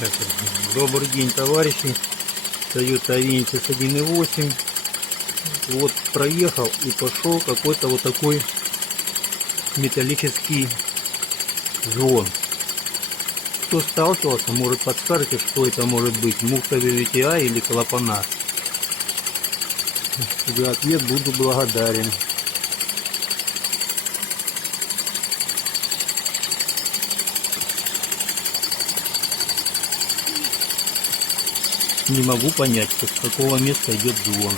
Так, добрый день, товарищи. Toyota Avensis 1.8. Вот проехал и пошел какой-то вот такой металлический звон. Кто сталкивался, может подскажете, что это может быть? Муфта VVTi или клапана? За ответ буду благодарен. Не могу понять, с какого места идет звон.